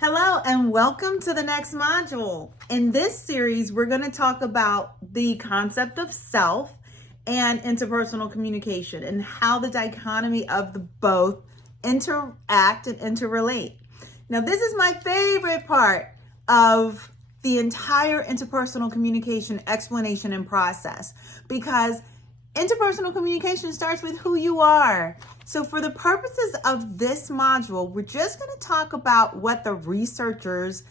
Hello and welcome to the next module. In this series, we're going to talk about the concept of self and interpersonal communication and how the dichotomy of the both interact and interrelate. Now, this is my favorite part of the entire interpersonal communication explanation and process because interpersonal communication starts with who you are. So for the purposes of this module, we're just going to talk about what the researchers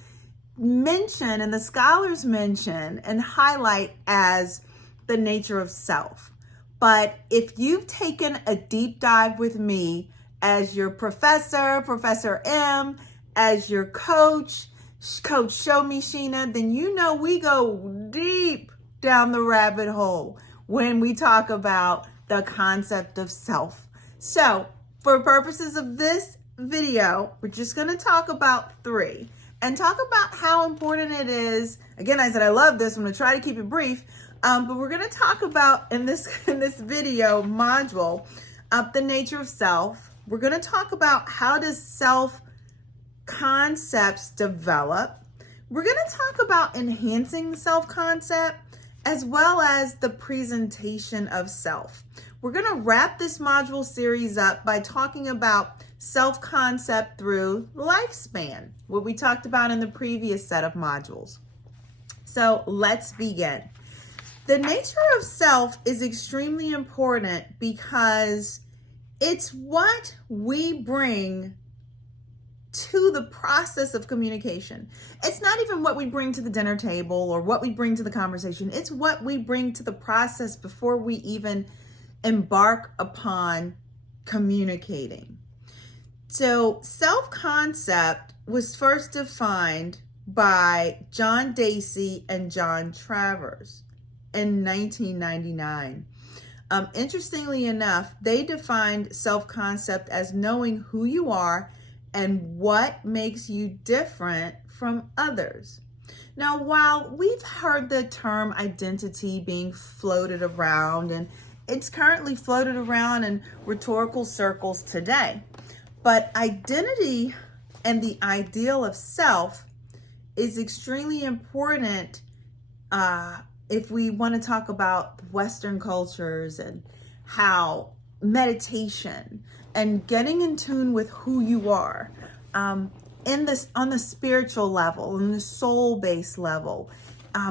mention and the scholars mention and highlight as the nature of self. But if you've taken a deep dive with me as your professor, Professor M, as your coach, Coach Show Me Sheena, then you know we go deep down the rabbit hole when we talk about the concept of self. So for purposes of this video, we're just going to talk about three and talk about how important it is. Again, I said I love this. I'm going to try to keep it brief, but we're going to talk about in this video module the nature of self. We're going to talk about how does self concepts develop. We're going to talk about enhancing self-concept as well as the presentation of self. We're going to wrap this module series up by talking about self-concept through lifespan, what we talked about in the previous set of modules. So let's begin. The nature of self is extremely important because it's what we bring to the process of communication. It's not even what we bring to the dinner table or what we bring to the conversation. It's what we bring to the process before we even embark upon communicating. So self-concept was first defined by John Dacey and John Travers in 1999. Interestingly enough, they defined self-concept as knowing who you are and what makes you different from others. Now, while we've heard the term identity being floated around, and it's currently floated around in rhetorical circles today, but identity and the ideal of self is extremely important if we want to talk about Western cultures and how meditation and getting in tune with who you are on the spiritual level, on the soul-based level,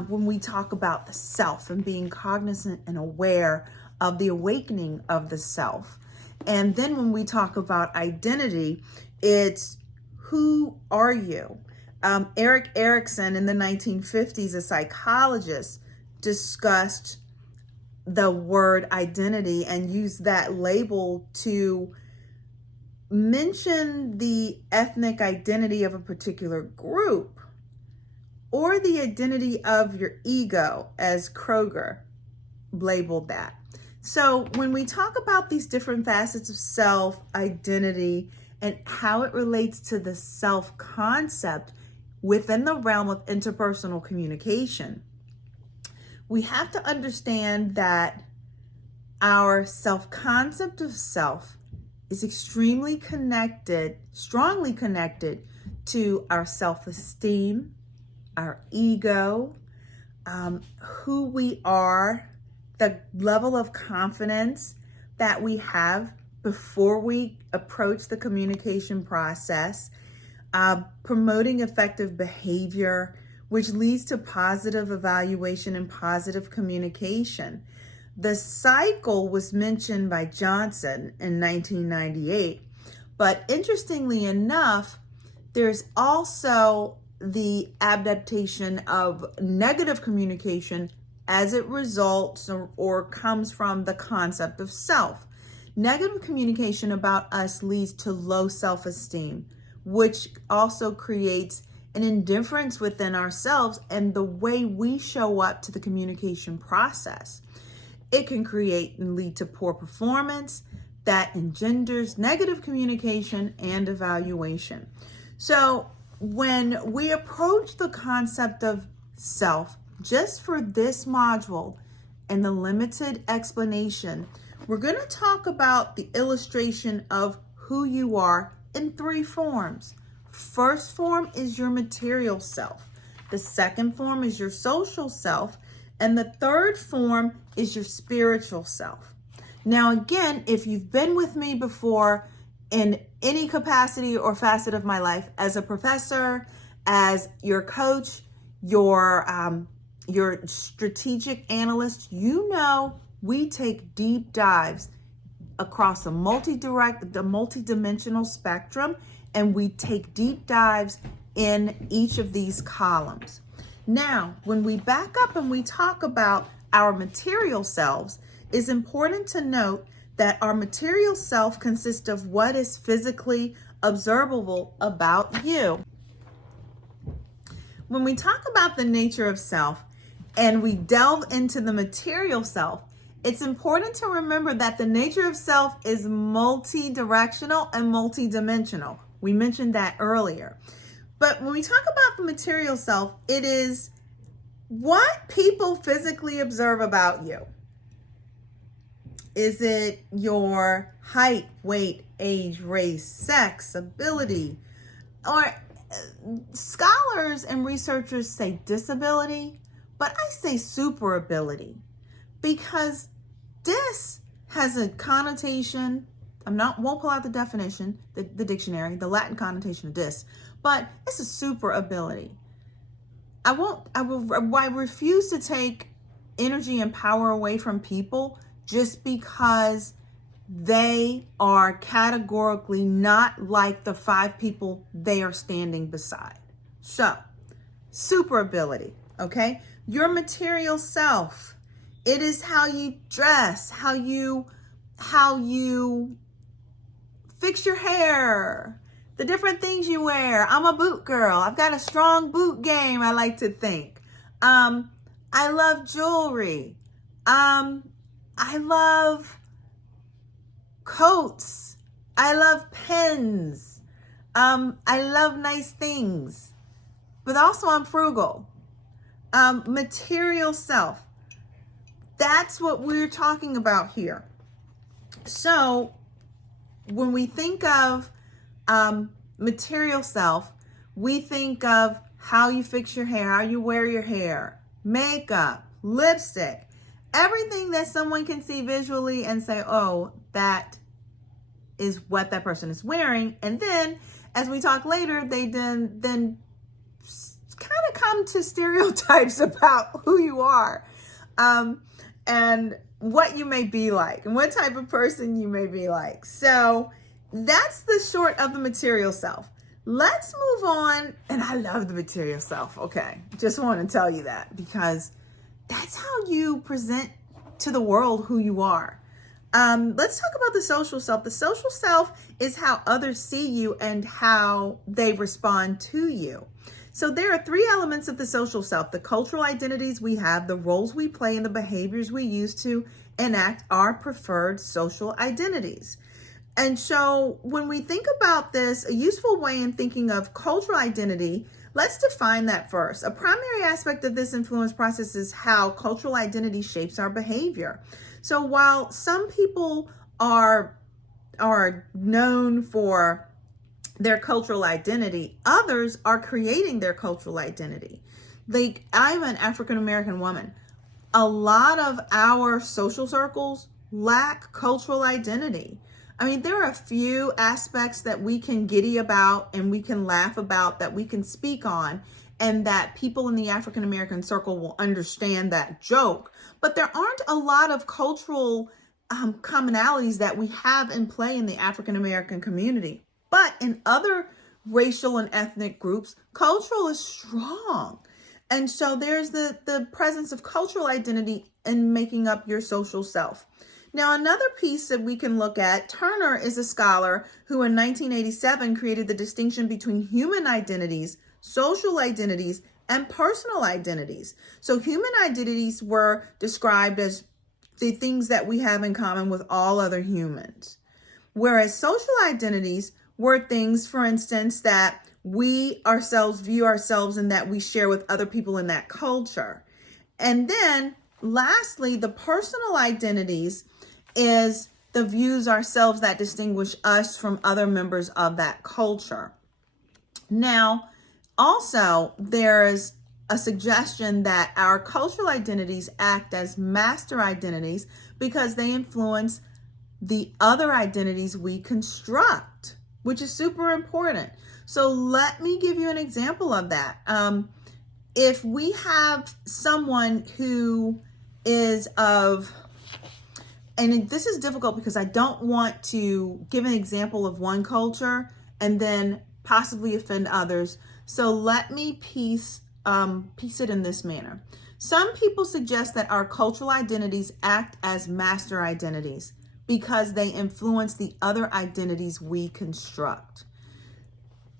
when we talk about the self and being cognizant and aware of the awakening of the self. And then when we talk about identity, it's who are you? Erik Erikson in the 1950s, a psychologist, discussed the word identity and used that label to mention the ethnic identity of a particular group or the identity of your ego, as Kroger labeled that. So when we talk about these different facets of self, identity, and how it relates to the self-concept within the realm of interpersonal communication, we have to understand that our self-concept of self is extremely connected, strongly connected to our self-esteem, our ego, who we are, the level of confidence that we have before we approach the communication process, promoting effective behavior, which leads to positive evaluation and positive communication. The cycle was mentioned by Johnson in 1998, but interestingly enough, there's also the adaptation of negative communication as it results or comes from the concept of self. Negative communication about us leads to low self-esteem, which also creates an indifference within ourselves and the way we show up to the communication process. It can create and lead to poor performance that engenders negative communication and evaluation. So when we approach the concept of self, just for this module and the limited explanation, we're going to talk about the illustration of who you are in three forms. first form is your material self. The second form is your social self. And the third form is your spiritual self. Now, again, if you've been with me before in any capacity or facet of my life, as a professor, as your coach, your strategic analyst, you know we take deep dives across the multidimensional spectrum, and we take deep dives in each of these columns. Now, when we back up and we talk about our material selves, it's important to note that our material self consists of what is physically observable about you. When we talk about the nature of self and we delve into the material self, it's important to remember that the nature of self is multi-directional and multi-dimensional. We mentioned that earlier. But when we talk about the material self, it is what people physically observe about you. Is it your height, weight, age, race, sex, ability? Or scholars and researchers say disability, but I say super ability, because dis has a connotation. Won't pull out the definition, the dictionary, the Latin connotation of dis, but it's a super ability. I refuse to take energy and power away from people just because they are categorically not like the 5 people they are standing beside. So, super ability, okay? Your material self. It is how you dress, how you fix your hair, the different things you wear. I'm a boot girl. I've got a strong boot game, I like to think. I love jewelry. I love coats. I love pens. I love nice things. But also I'm frugal. Material self. That's what we're talking about here. So when we think of material self, we think of how you fix your hair, how you wear your hair, makeup, lipstick, everything that someone can see visually and say, oh, that is what that person is wearing. And then as we talk later, they then kind of come to stereotypes about who you are. And what you may be like and what type of person you may be like. So that's the short of the material self. Let's move on. And I love the material self. Okay. Just want to tell you that because that's how you present to the world who you are. Let's talk about the social self. The social self is how others see you and how they respond to you. So there are 3 elements of the social self: the cultural identities we have, the roles we play, and the behaviors we use to enact our preferred social identities. And so when we think about this, a useful way in thinking of cultural identity, let's define that first. A primary aspect of this influence process is how cultural identity shapes our behavior. So while some people are known for their cultural identity, others are creating their cultural identity. Like, I'm an African American woman. A lot of our social circles lack cultural identity. I mean, there are a few aspects that we can giddy about and we can laugh about, that we can speak on, and that people in the African American circle will understand that joke. But there aren't a lot of cultural commonalities that we have in play in the African American community. But in other racial and ethnic groups, cultural is strong. And so there's the presence of cultural identity in making up your social self. Now, another piece that we can look at, Turner is a scholar who in 1987 created the distinction between human identities, social identities, and personal identities. So human identities were described as the things that we have in common with all other humans, whereas social identities were things, for instance, that we ourselves view ourselves and that we share with other people in that culture. And then lastly, the personal identities is the views ourselves that distinguish us from other members of that culture. Now, also, there's a suggestion that our cultural identities act as master identities because they influence the other identities we construct, which is super important. So let me give you an example of that. If we have someone who is of, and this is difficult because I don't want to give an example of one culture and then possibly offend others. So let me piece it in this manner. Some people suggest that our cultural identities act as master identities because they influence the other identities we construct.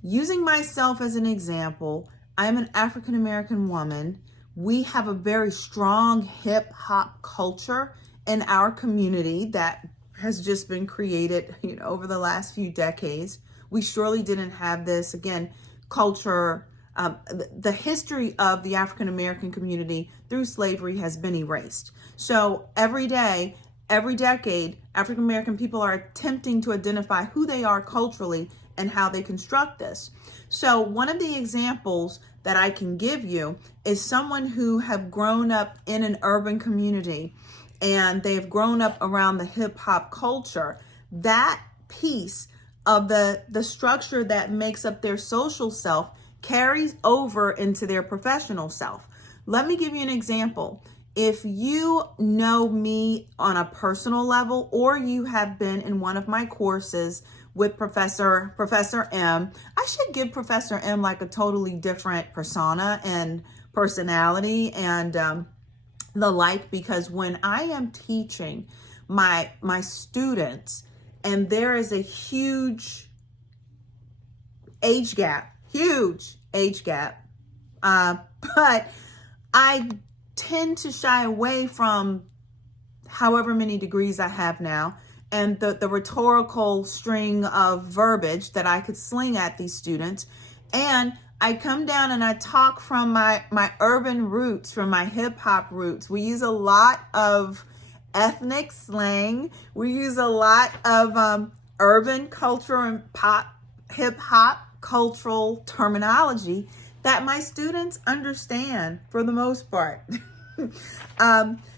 Using myself as an example, I'm an African American woman. We have a very strong hip hop culture in our community that has just been created, over the last few decades. We surely didn't have this, again, culture. The history of the African American community through slavery has been erased. So every day, every decade, African American people are attempting to identify who they are culturally and how they construct this. So one of the examples that I can give you is someone who have grown up in an urban community and they've grown up around the hip hop culture. That piece of the structure that makes up their social self carries over into their professional self. Let me give you an example. If you know me on a personal level, or you have been in one of my courses with Professor M, I should give Professor M like a totally different persona and personality and the like, because when I am teaching my students and there is a huge age gap, but I tend to shy away from however many degrees I have now and the rhetorical string of verbiage that I could sling at these students. And I come down and I talk from my urban roots, from my hip hop roots. We use a lot of ethnic slang. We use a lot of urban culture and hip hop cultural terminology that my students understand for the most part.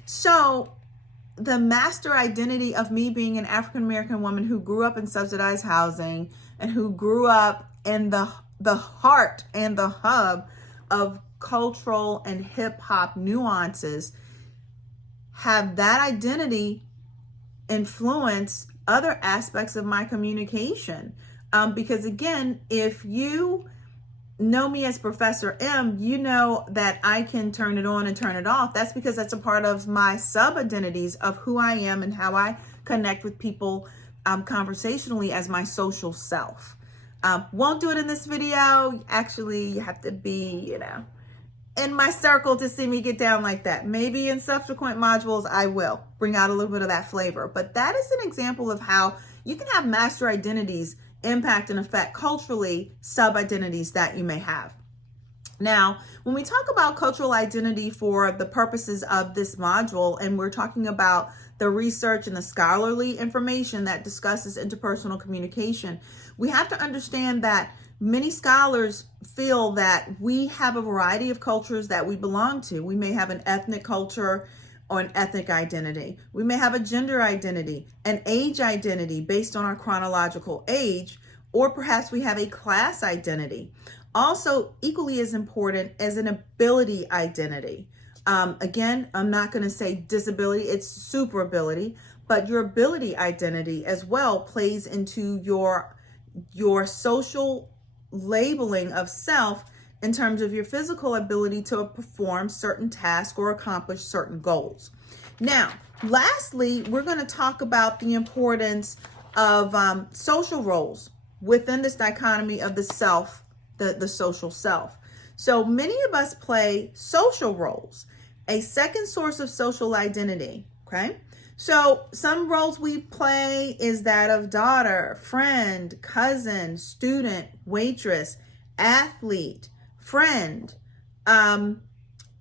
So the master identity of me being an African American woman who grew up in subsidized housing and who grew up in the heart and the hub of cultural and hip hop nuances, have that identity influence other aspects of my communication. Because again, if you know me as Professor M, you know that I can turn it on and turn it off. That's because that's a part of my sub-identities of who I am and how I connect with people conversationally as my social self. Won't do it in this video. Actually, you have to be, in my circle to see me get down like that. Maybe in subsequent modules, I will bring out a little bit of that flavor. But that is an example of how you can have master identities impact and affect culturally sub-identities that you may have. Now, when we talk about cultural identity for the purposes of this module, and we're talking about the research and the scholarly information that discusses interpersonal communication, we have to understand that many scholars feel that we have a variety of cultures that we belong to. We may have an ethnic culture or an ethnic identity. We may have a gender identity, an age identity based on our chronological age, or perhaps we have a class identity. Also, equally as important as an ability identity. Again, I'm not going to say disability, it's super ability, but your ability identity as well plays into your social labeling of self in terms of your physical ability to perform certain tasks or accomplish certain goals. Now, lastly, we're going to talk about the importance of social roles within this dichotomy of the self, the social self. So many of us play social roles, a second source of social identity, okay? So some roles we play is that of daughter, friend, cousin, student, waitress, athlete, friend.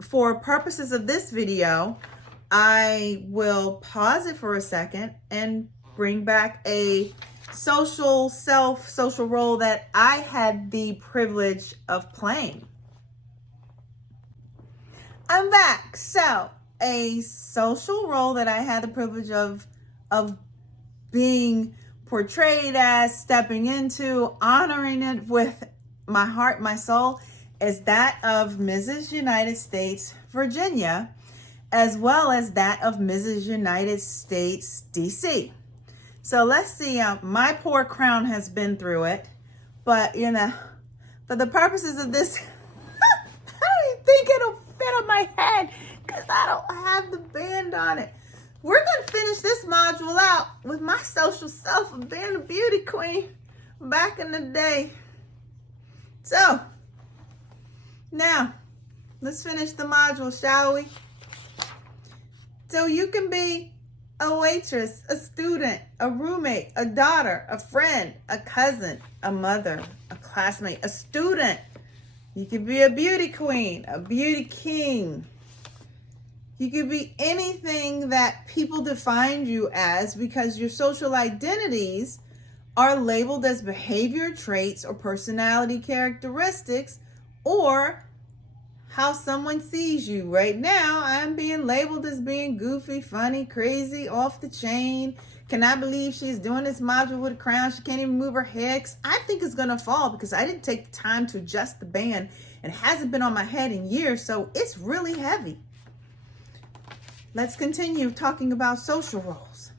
For purposes of this video, I will pause it for a second and bring back a social role that I had the privilege of playing. I'm back. So, a social role that I had the privilege of being portrayed as, stepping into, honoring it with my heart, my soul, is that of Mrs. United States Virginia, as well as that of Mrs. United States DC. So let's see, my poor crown has been through it, but for the purposes of this, I don't think it'll fit on my head because I don't have the band on it. We're going to finish this module out with my social self of being a beauty queen back in the day. So, now, let's finish the module, shall we? So you can be a waitress, a student, a roommate, a daughter, a friend, a cousin, a mother, a classmate, a student. You could be a beauty queen, a beauty king. You could be anything that people define you as because your social identities are labeled as behavior traits or personality characteristics or how someone sees you. Right now, I'm being labeled as being goofy, funny, crazy, off the chain. Cannot believe she's doing this module with a crown. She can't even move her head. I think it's going to fall because I didn't take the time to adjust the band and it hasn't been on my head in years, so it's really heavy. Let's continue talking about social roles.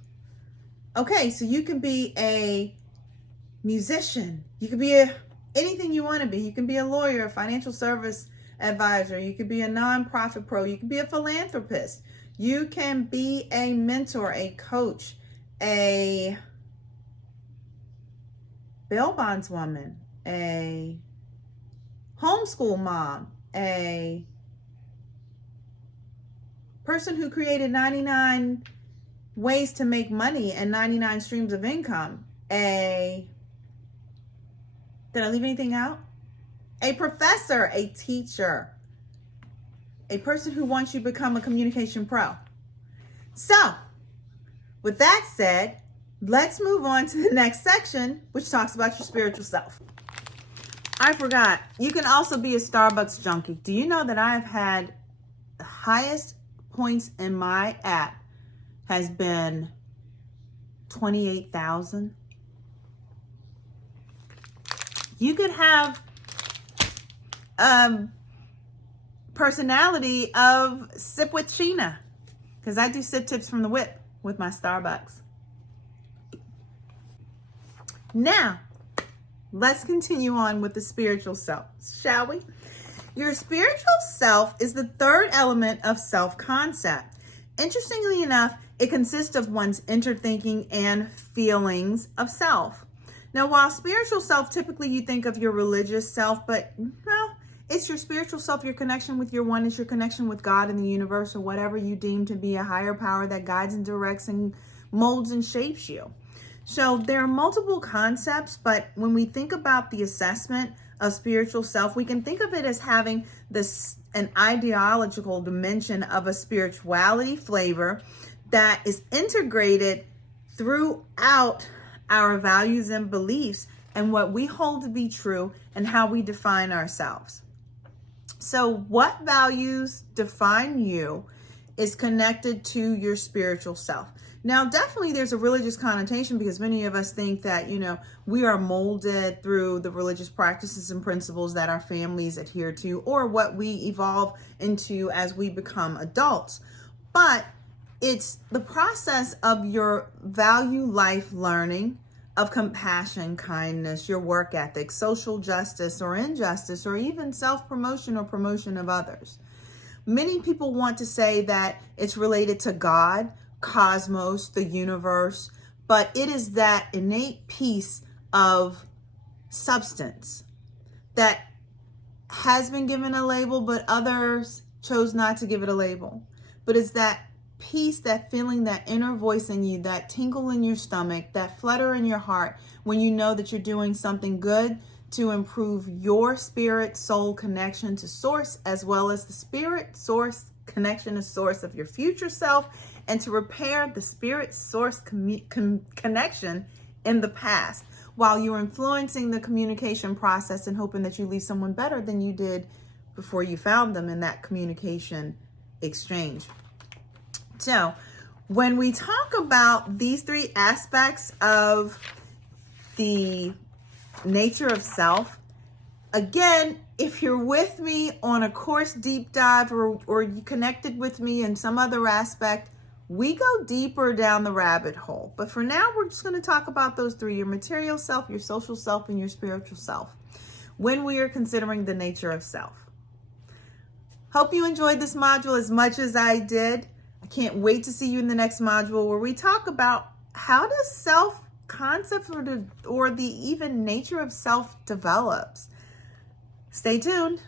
Okay, so you can be a musician. You can be anything you want to be. You can be a lawyer, a financial service advisor. You could be a nonprofit pro. You can be a philanthropist. You can be a mentor, a coach, a bail bondswoman, a homeschool mom, a person who created 99 ways to make money and 99 streams of income. Did I leave anything out? A professor, a teacher, a person who wants you to become a communication pro. So, with that said, let's move on to the next section, which talks about your spiritual self. I forgot, you can also be a Starbucks junkie. Do you know that I've had the highest points in my app has been 28,000? You could have personality of Sip with Sheena, because I do sip tips from the whip with my Starbucks. Now, let's continue on with the spiritual self, shall we? Your spiritual self is the third element of self-concept. Interestingly enough, it consists of one's inner thinking and feelings of self. Now, while spiritual self, typically you think of your religious self, but no, it's your spiritual self, your connection with your oneness, your connection with God and the universe, or whatever you deem to be a higher power that guides and directs and molds and shapes you. So there are multiple concepts, but when we think about the assessment of spiritual self, we can think of it as having an ideological dimension of a spirituality flavor that is integrated throughout our values and beliefs and what we hold to be true and how we define ourselves. So what values define you is connected to your spiritual self. Now, definitely there's a religious connotation because many of us think that, we are molded through the religious practices and principles that our families adhere to or what we evolve into as we become adults. But it's the process of your value life learning of compassion, kindness, your work ethic, social justice or injustice, or even self-promotion or promotion of others. Many people want to say that it's related to God, cosmos, the universe, but it is that innate piece of substance that has been given a label, but others chose not to give it a label. But it's that peace, that feeling, that inner voice in you, that tinkle in your stomach, that flutter in your heart when you know that you're doing something good to improve your spirit soul connection to source, as well as the spirit source connection to source of your future self, and to repair the spirit source connection in the past while you're influencing the communication process and hoping that you leave someone better than you did before you found them in that communication exchange. So when we talk about these three aspects of the nature of self, again, if you're with me on a course deep dive or you connected with me in some other aspect, we go deeper down the rabbit hole. But for now, we're just going to talk about those three: your material self, your social self, and your spiritual self, when we are considering the nature of self. Hope you enjoyed this module as much as I did. I can't wait to see you in the next module where we talk about how does self concepts or the even nature of self develops. Stay tuned.